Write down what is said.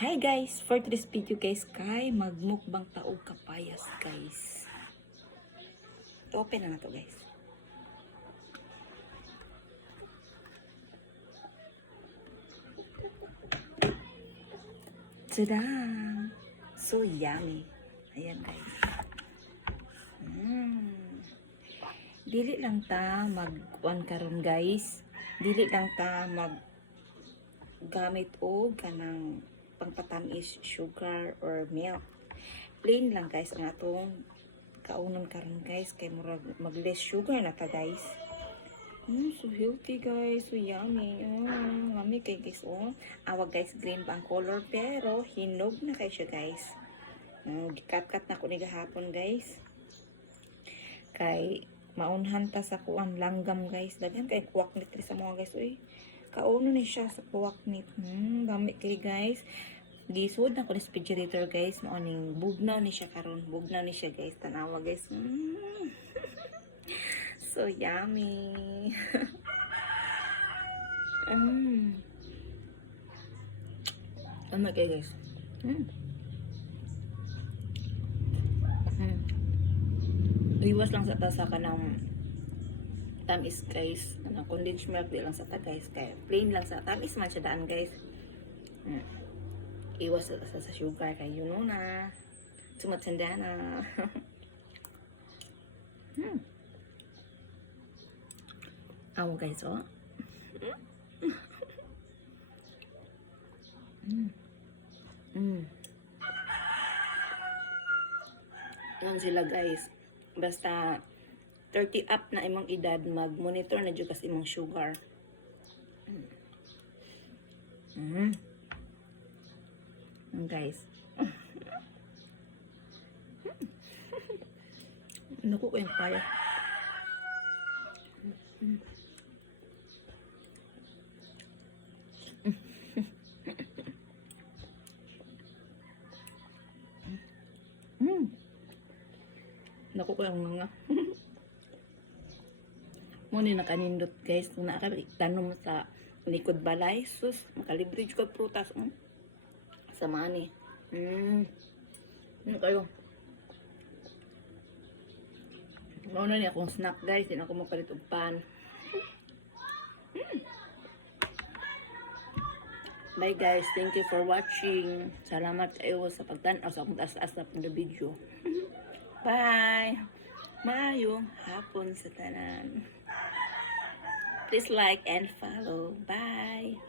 Hi guys! For today's video guys, kay magmukbang taog kapayas guys. Open na to guys. Tada! So yummy. Ayan guys. Dili lang ta mag-on karon guys. Dili lang ta mag gamit o kanang pangpatamis sugar or milk. Plain lang guys ang atong kaunon karon guys kay murag mag less sugar na ta guys. So healthy guys, so yummy. Mami kay guys oh. Awag guys green pa ang color pero hinog na kay siya guys. Gikat-kat na ko ni gahapon guys. Kay maunhan ta sa kuan langgam guys. Daghan kay kuwak nitri sa mga guys. Uy, kauno ni siya sa kuwak nit. Dami kay guys. Gisod na ko ni refrigerator guys. Maaning bugnaw ni siya karon. Bugnaw ni siya guys. Tanawa guys. So yummy. Ano kay guys? Iwas lang sa tasa ka ng tamis guys. Condensed milk di lang sa ta guys. Kaya plain lang sa tamis man siya daan guys. Iwas sa sugar kay you know na. Sumatsanda na. Awo guys oh. Yan sila guys. Basta 30 up na imong edad, mag-monitor na dyan kasi imong sugar. Guys. Naku ko yung paya. Naku ko yung mga muna nakanindot guys kung nakatanom sa likod balay sus makalibre ko prutas sa mani ano kayo mauna niya akong snack guys din ako mapalit og pan bye guys, thank you for watching. Salamat kayo sa pagtanaw sa akong taas-taas na video. Bye! Maayong hapon sa tanan. Please like and follow. Bye!